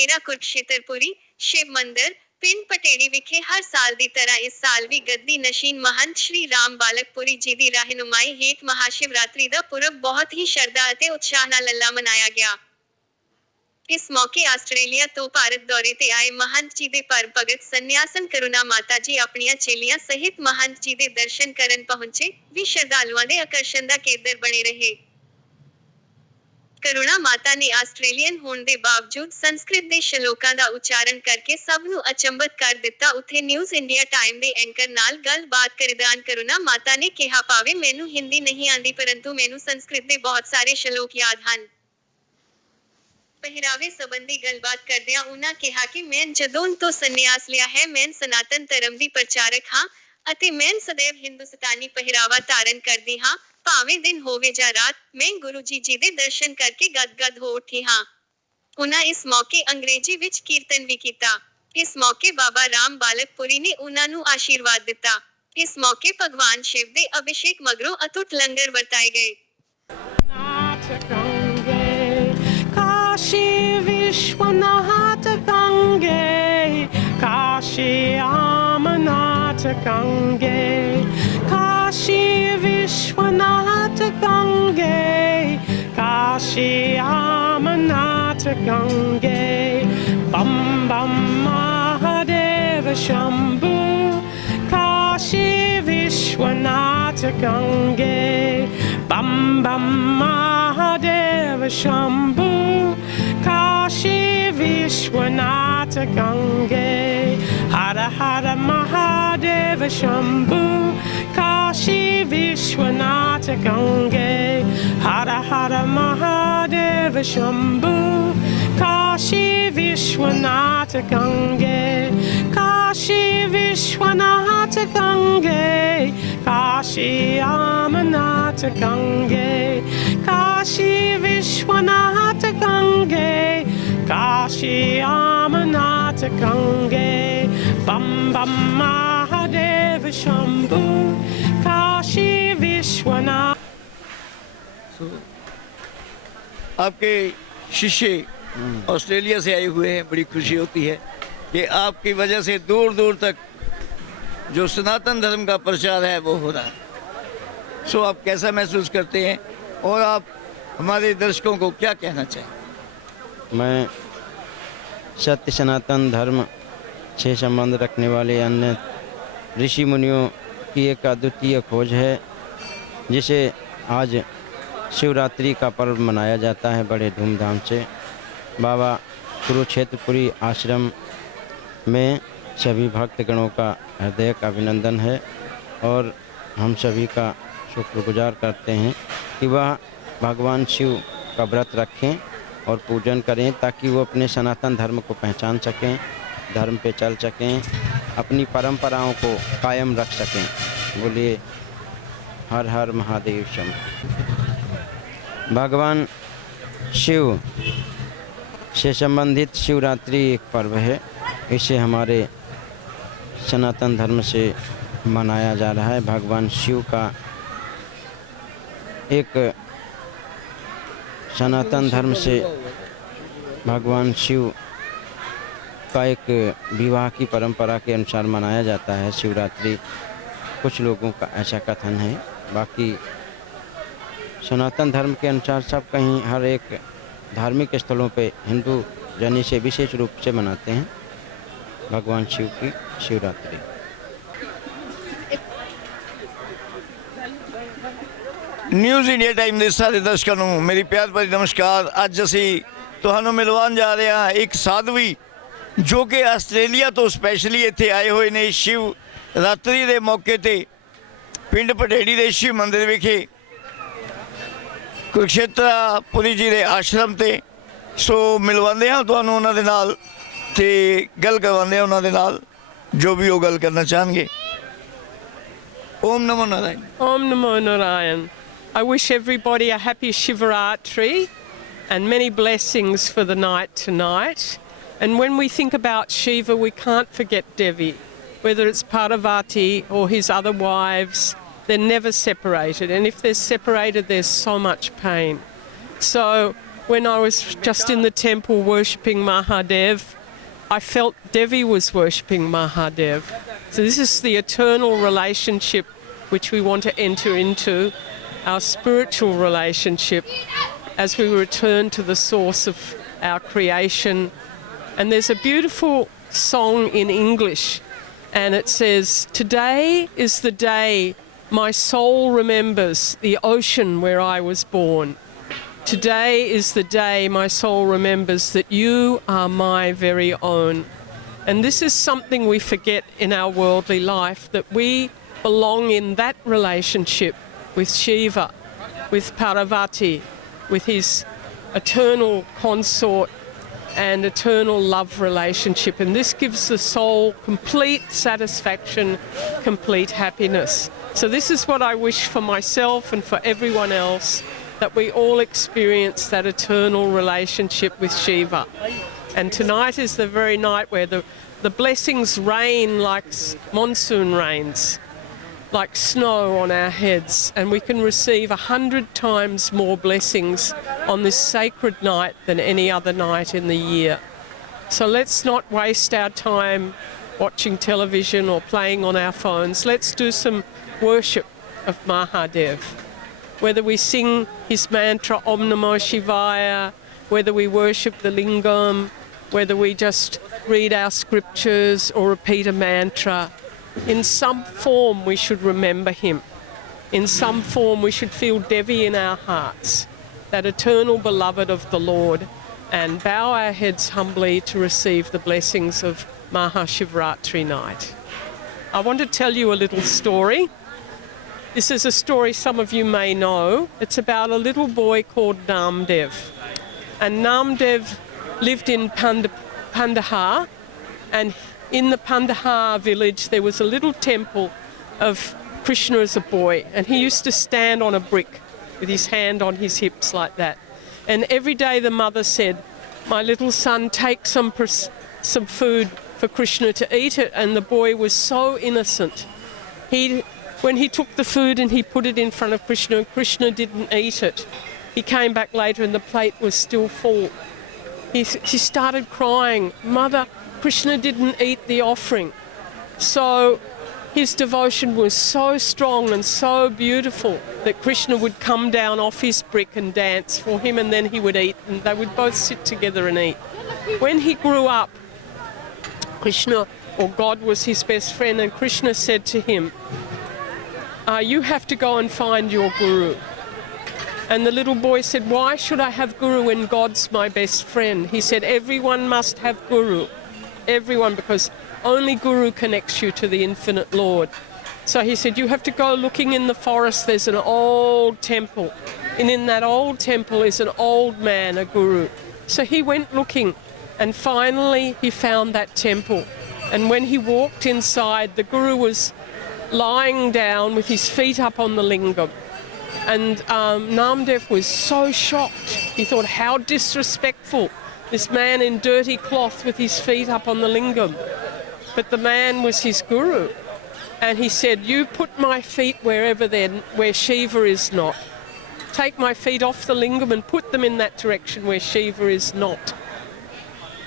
डेरा कुरुक्षेत्रपुरी शिव मंदिर पिंड पटेड़ी विखे हर साल दी तरह इस साल भी गद्दी नशीन महंत श्री राम बालकपुरी जी दी रहनुमाई हेठ महाशिवरात्रि दा पुरब बहुत ही श्रद्धा अते उत्साह नाल लल्ला मनाया गया। इस मौके आस्ट्रेलिया तो भारत दौरे ते आए महंत जी दे पर भगत संन्यासन करुणा माता जी अपनियां चेलियां सहित महंत जी दे दर्शन करन पहुंचे भी श्रद्धालुआं दे आकर्षण दा केंद्र बने रहे। करुणा माता ने आस्ट्रेलियन होने के बावजूद संस्कृत के श्लोकां दा उच्चारण करके सब नू अचंभित कर दिता। उत्थे न्यूज़ इंडिया टाइम दे एंकर नाल गल बात करदਿਆਂ करुणा माता ने कहा भावे मैनू हिंदी नहीं आंदी परंतु मैनू संस्कृत के बहुत सारे श्लोक याद हैं। पहरावे संबंधी गलबात करदਿਆਂ उन्हां कहा कि मैं जदों तो संन्यास लिया है मैं सनातन धर्म दी प्रचारक हाँ अते मैं सदैव हिंदुस्तानी पहरावा धारण करदी हाँ। भावें दिन होवे जा रात मैं गुरु जी जी दे दर्शन करके गदगद हो उठी हाँ। उन्हां इस मौके अंग्रेजी विच कीर्तन भी कीता। इस मौके बाबा राम बालकपुरी ने उन्हां नू आशीर्वाद दिता। इस मौके भगवान शिव दे अभिषेक मगरों अतुट लंगर वरताए गए। काशी विश्वनाथ गंगे काशी आमनाथ गंगे काशी विश्वनाथ गंगे काशी आमनाथ गंगे बम बम महादेव शंभु काशी विश्वनाथ गंगे बम बम महादेव शंभु काशी विश्वनाथ गंगे हर हर महादेव शंभु काशी विश्वनाथ गंगे हर हर महादेव शंभु काशी विश्वनाथ गंगे काशी विश्वनाथ गंगे काशी आमनाथ गंगे काशी विश्वनाथ गंगे काशी आमनाथ गंगे बम बम महादेव शंभु काशी विश्वनाथ। आपके शिष्य ऑस्ट्रेलिया से आए हुए हैं, बड़ी खुशी होती है कि आपकी वजह से दूर दूर तक जो सनातन धर्म का प्रचार है वो हो रहा है। सो आप कैसा महसूस करते हैं और आप हमारे दर्शकों को क्या कहना चाहें? मैं सत्य सनातन धर्म से संबंध रखने वाले अन्य ऋषि मुनियों की एक अद्वितीय खोज है जिसे आज शिवरात्रि का पर्व मनाया जाता है बड़े धूमधाम से। बाबा कुरुक्षेत्रपुरी आश्रम में सभी भक्तगणों का हृदय का अभिनंदन है और हम सभी का शुक्रगुजार करते हैं कि वह भगवान शिव का व्रत रखें और पूजन करें ताकि वो अपने सनातन धर्म को पहचान सकें, धर्म पे चल सकें, अपनी परंपराओं को कायम रख सकें। बोलिए हर हर महादेव शंभु। भगवान शिव से संबंधित शिवरात्रि एक पर्व है। इसे हमारे सनातन धर्म से मनाया जा रहा है। भगवान शिव का एक सनातन धर्म से भगवान शिव का एक विवाह की परंपरा के अनुसार मनाया जाता है शिवरात्रि। कुछ लोगों का ऐसा कथन है, बाकी सनातन धर्म के अनुसार सब कहीं हर एक धार्मिक स्थलों पे हिंदू जन इसे विशेष रूप से मनाते हैं भगवान शिव की शिवरात्रि। न्यूज़ इंडिया टाइम ਦੇ ਸਾਰੇ ਦਰਸ਼ਕਾਂ ਨੂੰ ਮੇਰੀ ਪਿਆਰ ਭਰੀ ਨਮਸਕਾਰ। ਅੱਜ ਅਸੀਂ ਤੁਹਾਨੂੰ ਮਿਲਵਾਉਣ ਜਾ ਰਹੇ ਹਾਂ ਇੱਕ ਸਾਧਵੀ ਜੋ ਕਿ ਆਸਟ੍ਰੇਲੀਆ ਤੋਂ ਸਪੈਸ਼ਲੀ ਇੱਥੇ ਆਏ ਹੋਏ ਨੇ ਸ਼ਿਵ ਰਾਤਰੀ ਦੇ ਮੌਕੇ ਤੇ ਪਿੰਡ ਪਟੇੜੀ ਦੇ ਸ਼ਿਵ ਮੰਦਿਰ ਵਿਖੇ ਕੁਰੂਕਸ਼ੇਤਰਪੁਰੀ ਜੀ ਦੇ ਆਸ਼ਰਮ ਤੇ। ਸੋ ਮਿਲਵਾਉਂਦੇ ਹਾਂ ਤੁਹਾਨੂੰ ਉਹਨਾਂ ਦੇ ਨਾਲ ਤੇ ਗੱਲ ਕਰਵਾਉਂਦੇ ਹਾਂ ਉਹਨਾਂ ਦੇ ਨਾਲ ਜੋ ਵੀ ਉਹ ਗੱਲ ਕਰਨਾ ਚਾਹਣਗੇ। ओम नमो Narayan. Om Namo Narayan. I wish everybody a happy Shivaratri and many blessings for the night tonight. And when we think about Shiva, we can't forget Devi. Whether it's Parvati or his other wives, they're never separated. And if they're separated, there's so much pain. So when I was just in the temple worshipping Mahadev, I felt Devi was worshipping Mahadev. So this is the eternal relationship which we want to enter into, our spiritual relationship as we return to the source of our creation. And there's a beautiful song in English, and it says, "Today is the day my soul remembers the ocean where I was born. Today is the day my soul remembers that you are my very own." And this is something we forget in our worldly life, that we belong in that relationship with Shiva, with Parvati, with his eternal consort and eternal love relationship. And this gives the soul complete satisfaction, complete happiness. So this is what I wish for myself and for everyone else, that we all experience that eternal relationship with Shiva. And tonight is the very night where the blessings rain like monsoon rains, like snow on our heads, and we can receive 100 times more blessings on this sacred night than any other night in the year. So let's not waste our time watching television or playing on our phones. Let's do some worship of Mahadev. Whether we sing his mantra Om Namo Shivaya, whether we worship the lingam, whether we just read our scriptures or repeat a mantra, in some form we should remember him. In some form we should feel Devi in our hearts, that eternal beloved of the Lord, and bow our heads humbly to receive the blessings of Mahashivratri night. I want to tell you a little story. This is a story some of you may know. It's about a little boy called Namdev. And Namdev lived in Pandahar, and in the Pandahar village there was a little temple of Krishna as a boy, and he used to stand on a brick with his hand on his hips like that. And every day the mother said, "My little son, take some food for Krishna to eat it." And the boy was so innocent. When he took the food and he put it in front of Krishna, Krishna didn't eat it. He came back later and the plate was still full. He started crying, "Mother, Krishna didn't eat the offering." So his devotion was so strong and so beautiful that Krishna would come down off his brick and dance for him, and then he would eat, and they would both sit together and eat. When he grew up, Krishna, or God, was his best friend, and Krishna said to him, "You have to go and find your guru." And the little boy said, "Why should I have guru when God's my best friend?" He said, "Everyone must have guru. Everyone, because only guru connects you to the infinite Lord." So he said, "You have to go looking in the forest. There's an old temple. And in that old temple is an old man, a guru." So he went looking, and finally he found that temple. And when he walked inside, the guru was lying down with his feet up on the lingam. And Namdev was so shocked. He thought, how disrespectful, this man in dirty cloth with his feet up on the lingam. But the man was his guru. And he said, "You put my feet where Shiva is not. Take my feet off the lingam and put them in that direction where Shiva is not."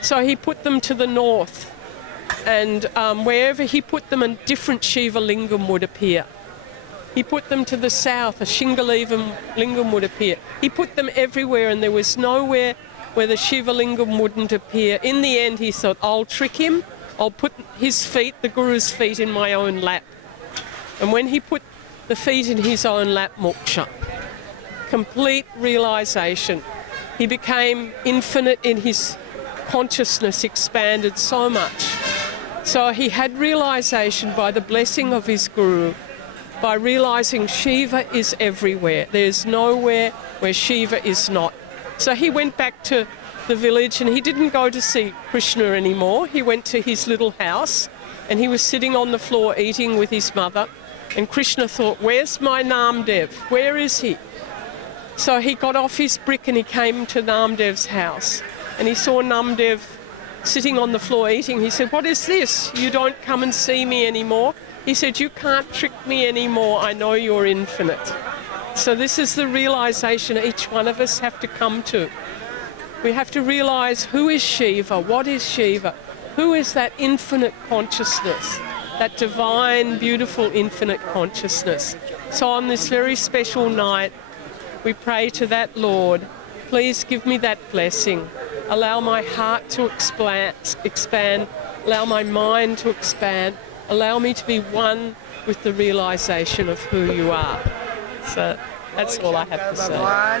So he put them to the north. And wherever he put them, a different Shiva lingam would appear. He put them to the south, a Shingaleva lingam would appear. He put them everywhere, and there was nowhere where the Shiva lingam wouldn't appear. In the end, he thought, I'll trick him. I'll put his feet, the guru's feet, in my own lap. And when he put the feet in his own lap, moksha, complete realization. He became infinite in his consciousness, expanded so much. So he had realization by the blessing of his guru, by realizing Shiva is everywhere. There's nowhere where Shiva is not. So he went back to the village, and he didn't go to see Krishna anymore. He went to his little house, and he was sitting on the floor eating with his mother. And Krishna thought, where's my Namdev? Where is he? So he got off his brick and he came to Namdev's house. And he saw Namdev sitting on the floor eating. He said, "What is this? You don't come and see me anymore?" He said, "You can't trick me anymore. I know you're infinite." So this is the realization each one of us have to come to, We have to realise who is Shiva, what is Shiva, who is that infinite consciousness, that divine, beautiful, infinite consciousness. So on this very special night, we pray to that Lord, please give me that blessing. Allow my heart to expand, allow my mind to expand, allow me to be one with the realisation of who you are. So that's all I have to say.